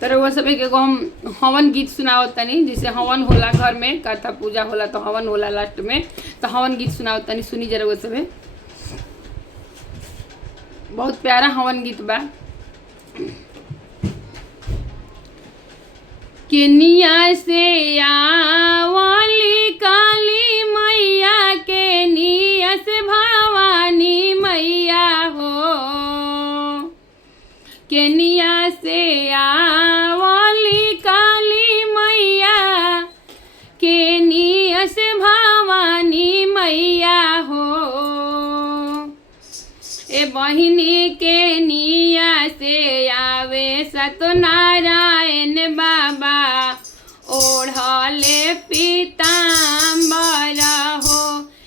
तर वो सब के हम हवन गीत सुनावत तनी, जिसे हवन होला घर में, कथा पूजा होला तो हवन होला लास्ट में, तो हवन गीत सुनावत तनी, सुनी जरा वो सब। बहुत प्यारा हवन गीत बा। केनिया से आवली काली मैया, केनिया से भवानी मैया हो, केनिया से आवली काली मैया, केनिया से भवानी मैया हो। ए बहिनी केनिया से आवे सत्यनारायण बाबा, ओढ़ले पीताम्बर हो।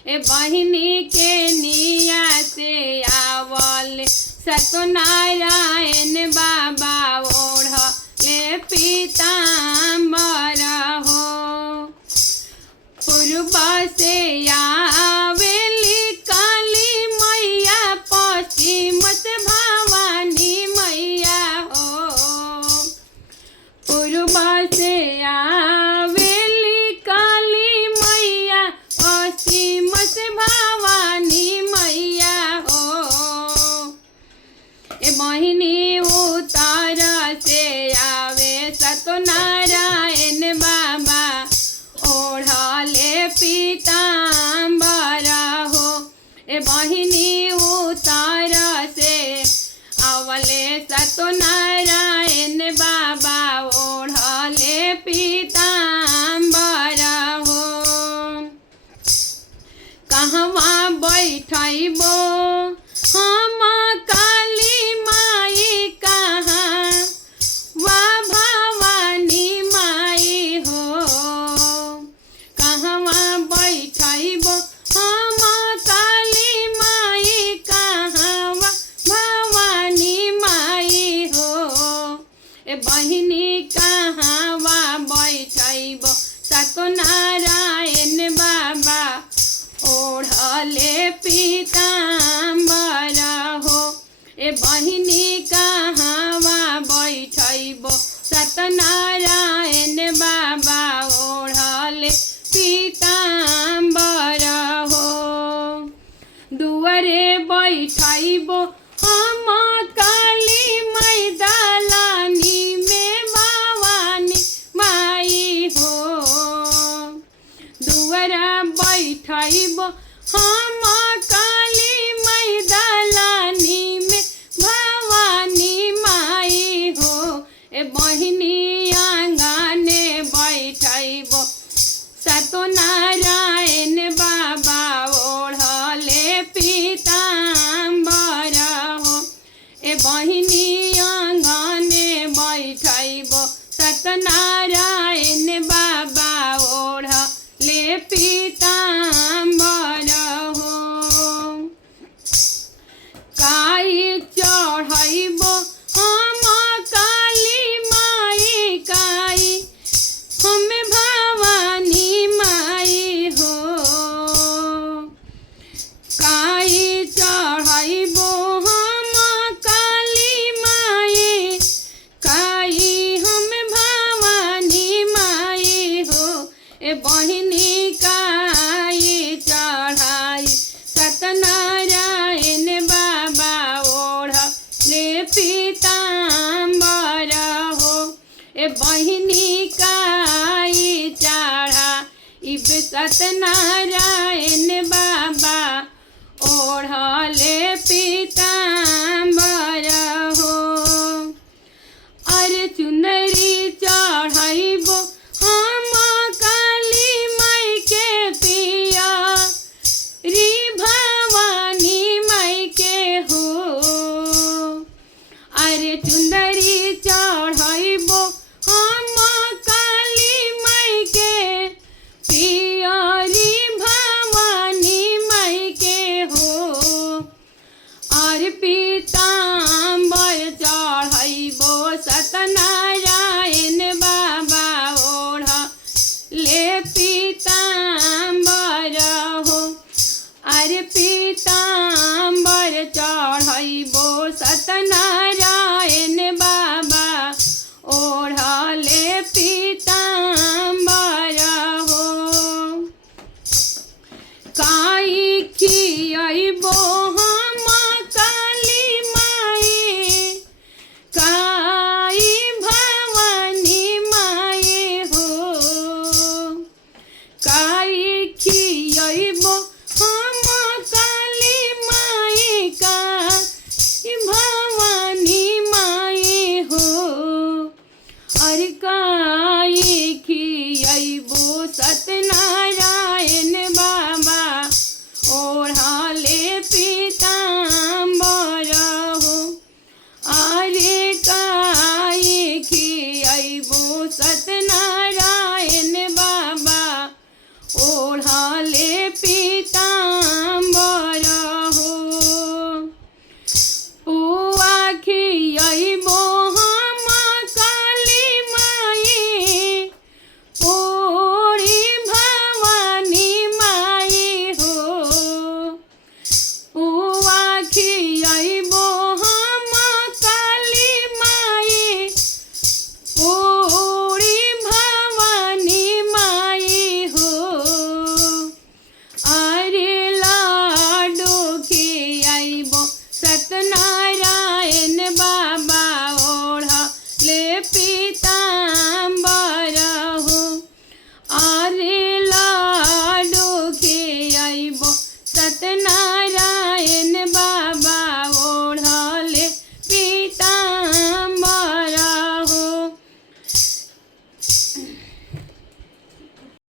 ए बहिनी केनिया से आवले सत्यनारायण बाबा, ओढ़ले पीताम्बर हो। पूर्व से आवेली काली मैया, पश्चिम से भवानी मैया हो। पूर्व से आवेली काली मैया, पश्चिम से भवानी मैया हो। ए बहिनी उत्तर से आवे सत्यनारायण बाबा, ओढ़ले पीताम्बर हो। ए बहिनी उत्तर से आवले सत्यनारायण बाबा, ओढ़ले पीताम्बर हो। कहवा बैठबो हम काली माई, कहाँ वा भवानी माई हो। कहवा बैठबो हम काली माई, कहाँ वा भवानी माई हो। ए बहिनी कहवा बैठबो सत्यनारायण बाबा, ओढ़ले पीताम्बर हो। ए बहिनी कहवा बैठबो सत्यनारायण बाबा, ओढ़ले पीताम्बर हो। दुआरे बैठबो हम काली माई, दलानी में भवानी माई हो। दुआरा बैठबो हम काली माई, दलानी में भवानी माई हो। ए बहिनी आंगने बैठबो सत्यनारायण बाबा, ओढ़ले पीताम्बर हो। ए बहिनी आंगने बैठबो सत्यनारायण बाबा, ओढ़ले पीताम्बर हो। काई चढ़बो हम काली माई, काई हम भवानी माई हो। काई चढ़बो हम काली माई, काई हम भवानी माई हो। ए बहिनी काई चढ़ाई सत्यनारायण बाबा, ओढ़ले पीताम्बर हो। ए बहिनी काई चढ़ाई सत्यनारायण बाबा, ओढ़ले पीताम्बर हो। अरे चुनरी चढ़बो हम काली माई के पिया, री भवानी माई के हो। अरे चुंदरी चढ़बो हम काली माई के पिया, री भवानी माई के हो। और पीताम्बर चढ़बो सत्यनारायण बाबा, ओढ़ले पीताम्बर हो। अरे पीताम्बर चढ़बो सत्यनारायण बाबा, ओढ़ अरे काई खियबो सत्यनारायण बाबा ओढ़ाले पीताम्बर हो। अरे काई खियबो सत्यनारायण बाबा ओढ़ाले पीताम्बर हो। पुआ खियबो हम काली माई पूरी भवानी माई हो। पुआ खियबो हम काली माई पूरी भवानी माई हो। अरे लाडू खियबो सत्यनारायण बाबा ओढ़ाले पीताम्बर हो। अरे लाडू खियबो सत्यनारायण